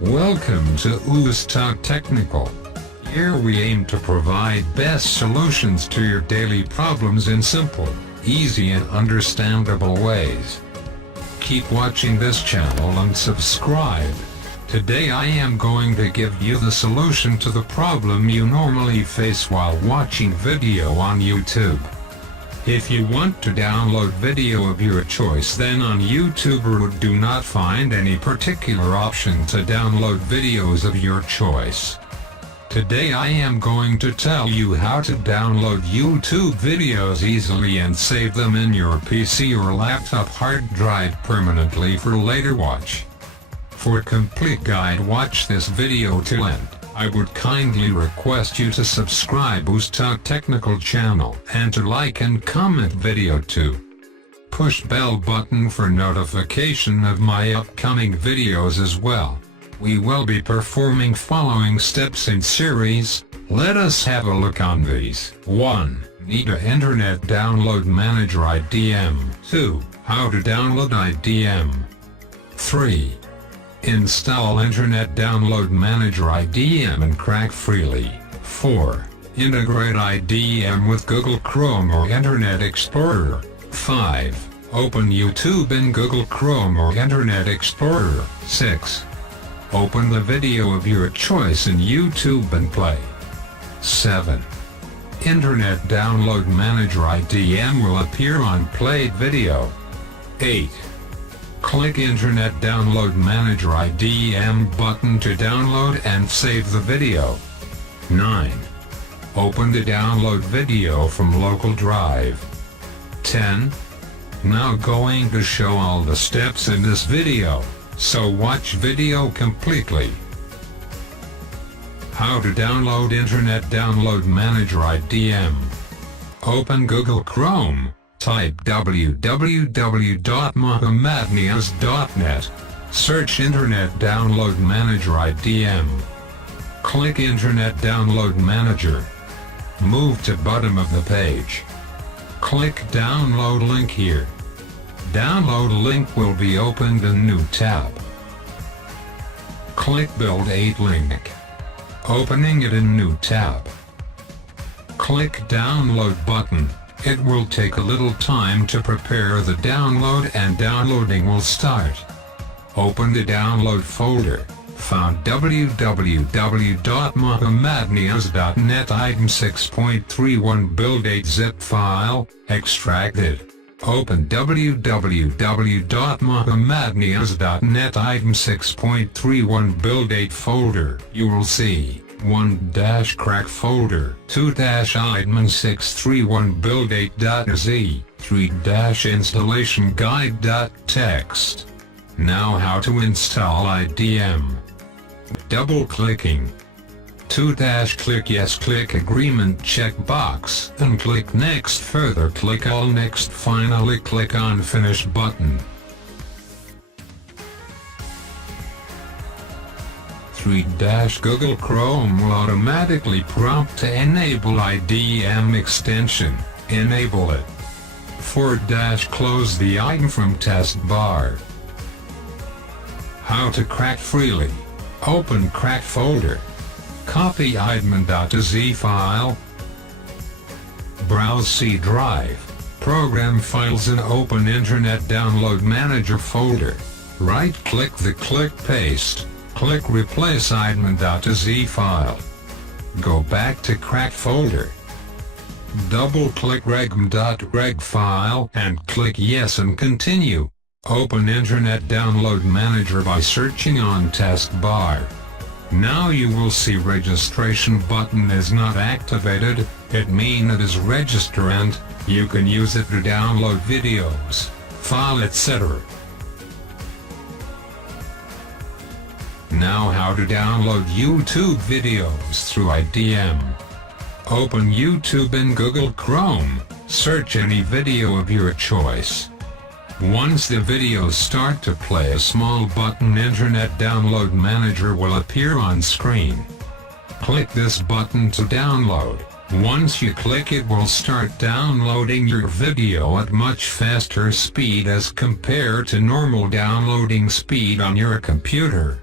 Welcome to Ustaad Technical. Here we aim to provide best solutions to your daily problems in simple, easy and understandable ways. Keep watching this channel and subscribe. Today I am going to give you the solution to the problem you normally face while watching video on YouTube. If you want to download video of your choice, then on YouTube you do not find any particular option to download videos of your choice. Today I am going to tell you how to download YouTube videos easily and save them in your PC or laptop hard drive permanently for later watch. For a complete guide, watch this video till end. I would kindly request you to subscribe Ustaad Technical channel and to like and comment video too. Push bell button for notification of my upcoming videos as well. We will be performing following steps in series. Let us have a look on these. 1. Need a Internet Download Manager IDM. 2. How to download IDM. 3. Install Internet Download Manager IDM and crack freely. 4. Integrate IDM with Google Chrome or Internet Explorer. 5. Open YouTube in Google Chrome or Internet Explorer. 6. Open the video of your choice in YouTube and play. 7. Internet Download Manager IDM will appear on played video. 8. Click Internet Download Manager IDM button to download and save the video. 9. Open the download video from local drive. 10. Now going to show all the steps in this video, so watch video completely. How to download Internet Download Manager IDM. Open Google Chrome. Type www.mohammadniaz.net. Search Internet Download Manager IDM. Click Internet Download Manager. Move to bottom of the page. Click Download link here. Download link will be opened in new tab. Click Build 8 link. Opening it in new tab. Click Download button. It will take a little time to prepare the download and downloading will start. Open the download folder. Found www.mohammadniaz.net item 6.31 build 8 zip file, extract it. Open www.mohammadniaz.net item 6.31 build 8 folder. You will see 1- crack folder, 2- IDMan 631 build 8.exe, 3- Installation Guide.txt. Now how to install IDM. Double clicking. 2- click yes, click agreement checkbox and click next, further click all next, finally click on finish button. 3- Google Chrome will automatically prompt to enable IDM extension. Enable it. 4- close the item from taskbar. How to crack freely. Open crack folder. Copy IDMan.exe file. Browse C drive. Program files and open Internet Download Manager folder. Right-click the click paste. Click replace IDMan.exe file. Go back to crack folder. Double-click regm.reg file and click yes and continue. Open Internet Download Manager by searching on taskbar. Now you will see registration button is not activated. It means it is registered and you can use it to download videos, file etc. Now how to download YouTube videos through IDM. Open YouTube in Google Chrome, search any video of your choice. Once the videos start to play, a small button Internet Download Manager will appear on screen. Click this button to download. Once you click, it will start downloading your video at much faster speed as compared to normal downloading speed on your computer.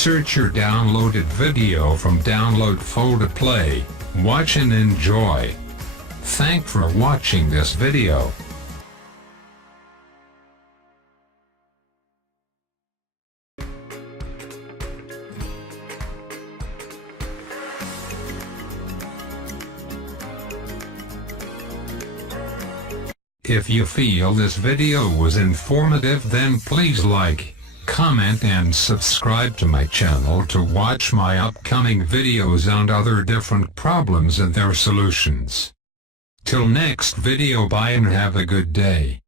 Insert your downloaded video from download folder, play, watch and enjoy. Thanks for watching this video. If you feel this video was informative, then please like, comment and subscribe to my channel to watch my upcoming videos on other different problems and their solutions. Till next video, bye and have a good day.